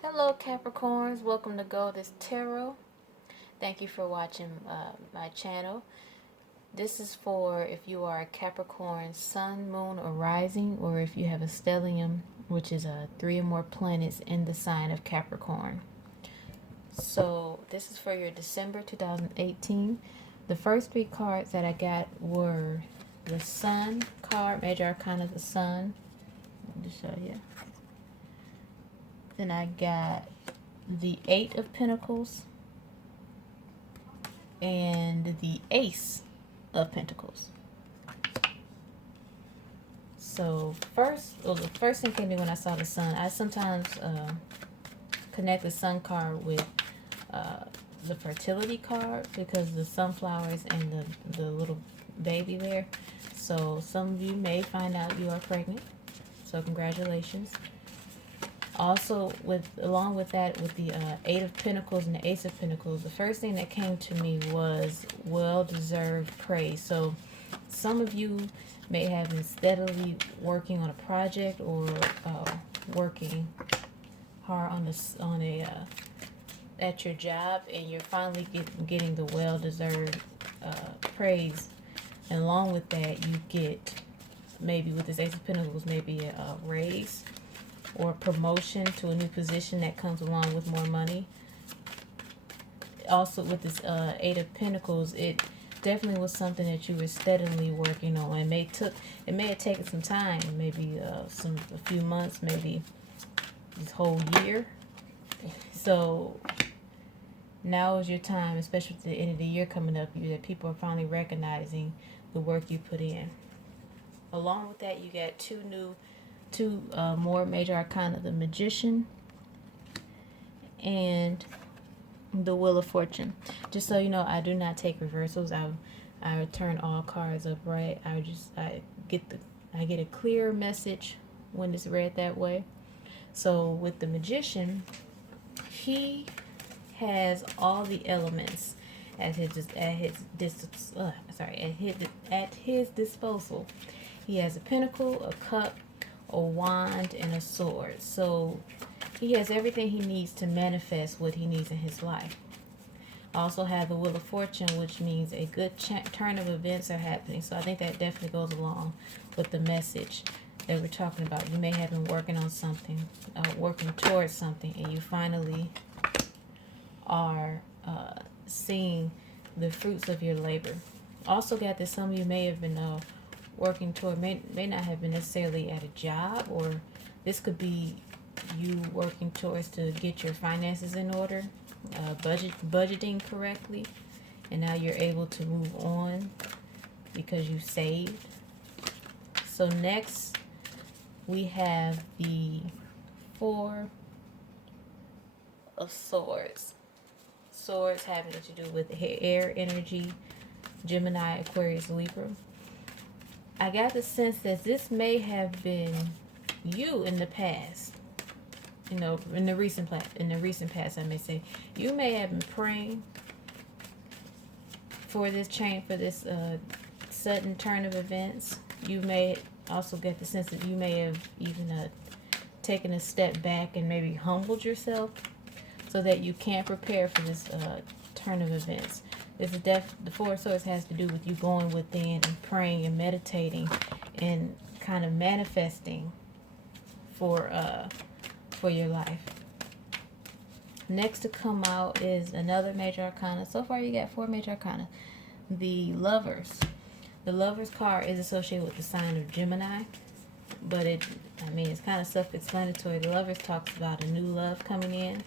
Hello Capricorns, welcome to Goldess Tarot. Thank you for watching my channel. This is for if you are a Capricorn Sun, Moon, or Rising, or if you have a stellium, which is 3 or more planets in the sign of Capricorn. So this is for your December 2018. The first 3 cards that I got were the Sun card, Major Arcana of the Sun. Let me show you. Then I got the 8 of Pentacles and the Ace of Pentacles. So the first thing came to me when I saw the Sun. I sometimes connect the Sun card with the fertility card because the sunflowers and the little baby there. So some of you may find out you are pregnant. So congratulations. Also, along with that, with the 8 of Pentacles and the Ace of Pentacles, the first thing that came to me was well-deserved praise. So some of you may have been steadily working on a project or working hard at your job, and you're finally getting the well-deserved praise. And along with that, you get, maybe with this Ace of Pentacles, maybe a raise or promotion to a new position that comes along with more money. Also with this 8 of Pentacles, it definitely was something that you were steadily working on. It may have taken some time, maybe a few months, maybe this whole year. So now is your time, especially at the end of the year coming up, that people are finally recognizing the work you put in. Along with that, you got two more Major Arcana, the Magician and the Wheel of Fortune. Just so you know, I do not take reversals. I turn all cards upright. I get a clear message when it's read that way. So with the Magician, he has all the elements at his disposal. He has a pentacle, a cup, a wand, and a sword. So he has everything he needs to manifest what he needs in his life. I also have the Wheel of Fortune, which means a good turn of events are happening. So I think that definitely goes along with the message that we're talking about. You may have been working on something, working towards something, and you finally are seeing the fruits of your labor. Also got that some of you may have been working toward, may not have been necessarily at a job, or this could be you working towards to get your finances in order, budgeting correctly, and now you're able to move on because you saved. So next we have the 4 of Swords. Swords having to do with air energy, Gemini, Aquarius, Libra. I got the sense that this may have been you in the past. You know, in the recent past, I may say. You may have been praying for this change, for this sudden turn of events. You may also get the sense that you may have even taken a step back and maybe humbled yourself so that you can prepare for this turn of events. The 4 of Swords has to do with you going within and praying and meditating and kind of manifesting for your life. Next to come out is another Major Arcana. So far you got 4 Major Arcana. The Lovers. The Lovers card is associated with the sign of Gemini, but it's kind of self-explanatory. The Lovers talks about a new love coming in.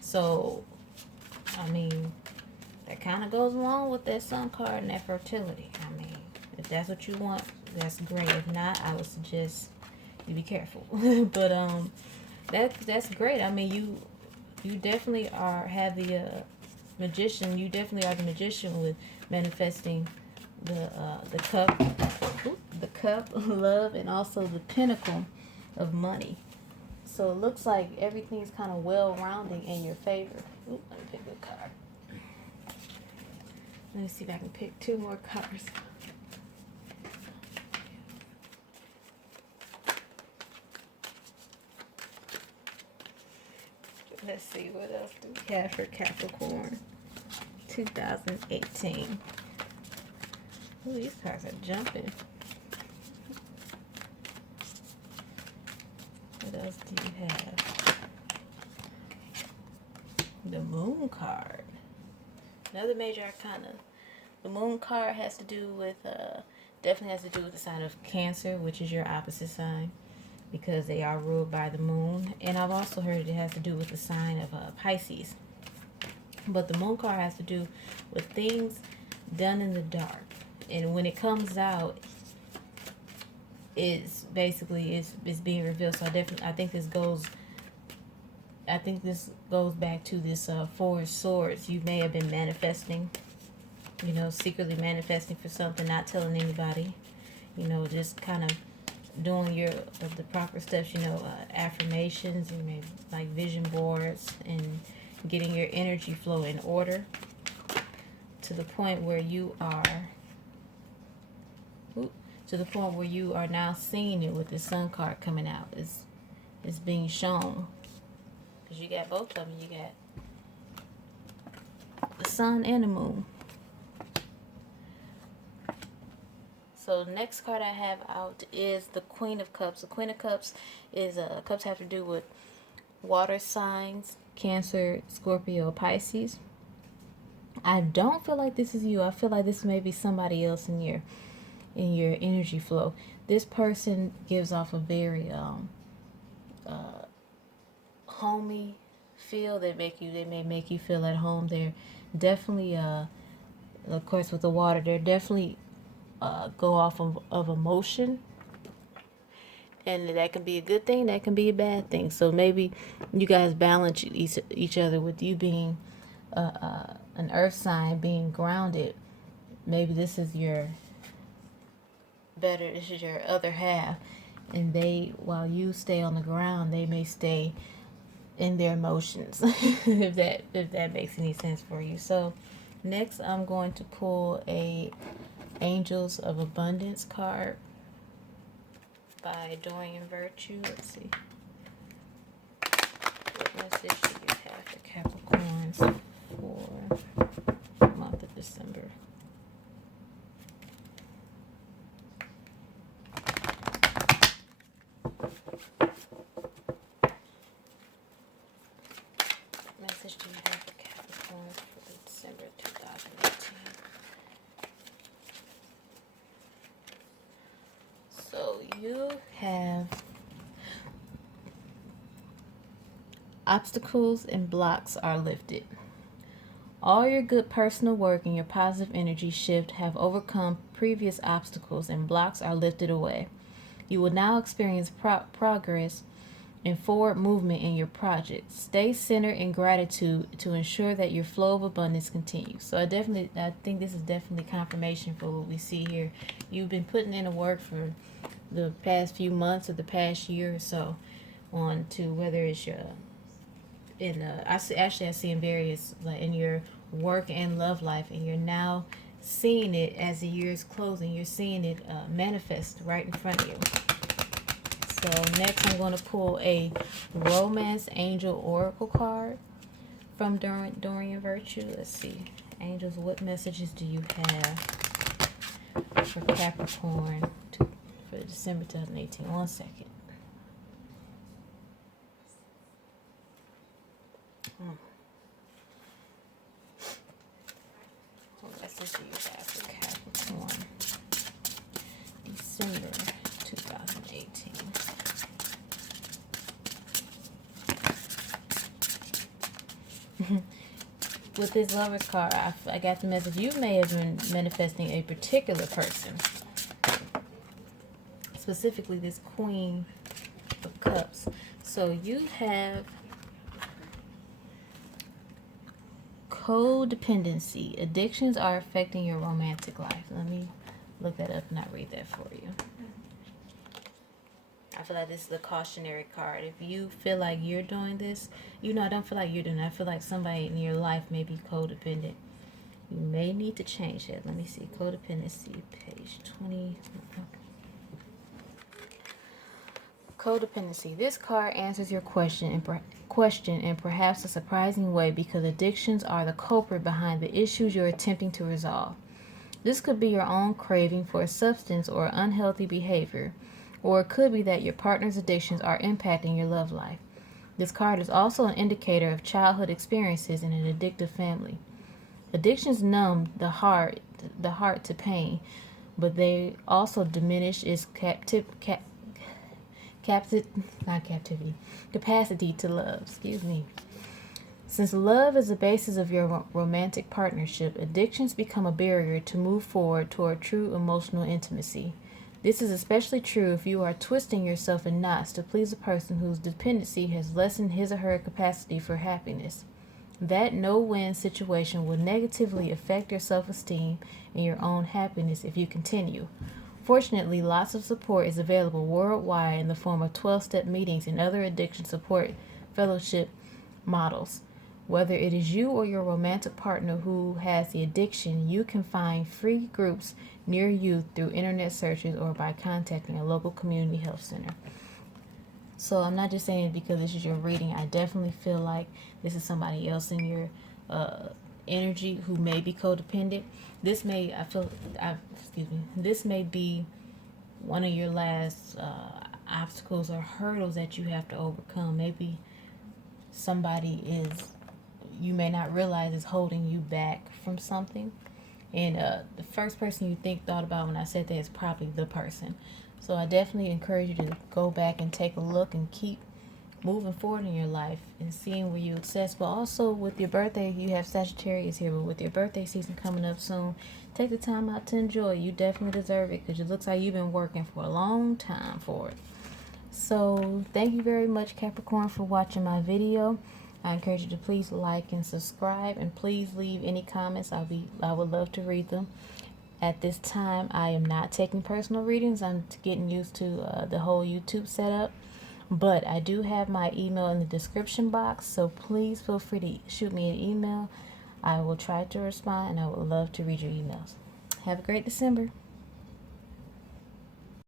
So, that kind of goes along with that Sun card and that fertility. If that's what you want, that's great. If not, I would suggest you be careful. But that's great. You definitely have the Magician. You definitely are the Magician with manifesting the cup of love, and also the Pentacle of money. So it looks like everything's kind of well-rounding in your favor. Ooh, let me pick a card. Let me see if I can pick 2 more cards. Let's see, what else do we have for Capricorn 2018? Ooh, these cards are jumping. What else do you have? The Moon card. Another major arcana. The Moon card has to do with, definitely has to do with the sign of Cancer, which is your opposite sign, because they are ruled by the moon. And I've also heard it has to do with the sign of Pisces. But the Moon card has to do with things done in the dark. And when it comes out, it's basically it's being revealed. So I think this goes back to this Four of Swords. You may have been manifesting, you know, secretly manifesting for something, not telling anybody, you know, just kind of doing the proper steps, you know, affirmations, you may like vision boards, and getting your energy flow in order to the point where you are now seeing it with the Sun card coming out. It's being shown, because you got both of them. You got the Sun and the Moon. So the next card I have out is the Queen of Cups. The Queen of Cups is cups have to do with water signs, Cancer, Scorpio, Pisces. I don't feel like this is you. I feel like this may be somebody else in your energy flow. This person gives off a very homey feel. They may make you feel at home. They're definitely of course with the water, they're definitely go off of emotion, and that can be a good thing, that can be a bad thing. So maybe you guys balance each other with you being an earth sign, being grounded. Maybe this is your other half, and while you stay on the ground, they may stay in their emotions. if that makes any sense for you. So next I'm going to pull a Angels of Abundance card by Dorian Virtue. Let's see. What message do you have for Capricorns for the month of December? What message do you have for Capricorns for December 2018? So you have obstacles and blocks are lifted. All your good personal work and your positive energy shift have overcome previous obstacles, and blocks are lifted away. You will now experience progress and forward movement in your project. Stay centered in gratitude to ensure that your flow of abundance continues. So I think this is definitely confirmation for what we see here. You've been putting in the work for the past few months or the past year or so, on to whether it's your I see in various, like in your work and love life, and you're now seeing it as the year is closing. You're seeing it manifest right in front of you. So next I'm going to pull a Romance Angel Oracle card from Dorian Virtue. Let's see. Angels, what messages do you have for Capricorn for December 2018? 1 second. What message do you have for Capricorn December 2018? With this Lover's card, I got the message you may have been manifesting a particular person. Specifically this Queen of Cups. So you have codependency. Addictions are affecting your romantic life. Let me look that up and I'll read that for you. I feel like this is the cautionary card. If you feel like you're doing this, I don't feel like you're doing it. I feel like somebody in your life may be codependent. You may need to change that. Let me see. Codependency, page 20. Codependency. This card answers your question in perhaps a surprising way, because addictions are the culprit behind the issues you're attempting to resolve. This could be your own craving for a substance or unhealthy behavior, or it could be that your partner's addictions are impacting your love life. This card is also an indicator of childhood experiences in an addictive family. Addictions numb the heart to pain, but they also diminish its capacity to love. Since love is the basis of your romantic partnership, addictions become a barrier to move forward toward true emotional intimacy. This is especially true if you are twisting yourself in knots to please a person whose dependency has lessened his or her capacity for happiness. That no-win situation will negatively affect your self-esteem and your own happiness if you continue. Fortunately, lots of support is available worldwide in the form of 12-step meetings and other addiction support fellowship models. Whether it is you or your romantic partner who has the addiction, you can find free groups near you through internet searches or by contacting a local community health center. So I'm not just saying it because this is your reading. I definitely feel like this is somebody else in your energy who may be codependent. This may be one of your last obstacles or hurdles that you have to overcome. Maybe somebody you may not realize is holding you back from something. And the first person you thought about when I said that is probably the person. So I definitely encourage you to go back and take a look and keep moving forward in your life and seeing where you access. But also with your birthday, you have Sagittarius here, but with your birthday season coming up soon, take the time out to enjoy it. You definitely deserve it, because it looks like you've been working for a long time for it. So thank you very much, Capricorn, for watching my video. I encourage you to please like and subscribe, and please leave any comments. I would love to read them. At this time, I am not taking personal readings. I'm getting used to the whole YouTube setup. But I do have my email in the description box, so please feel free to shoot me an email. I will try to respond, and I would love to read your emails. Have a great December.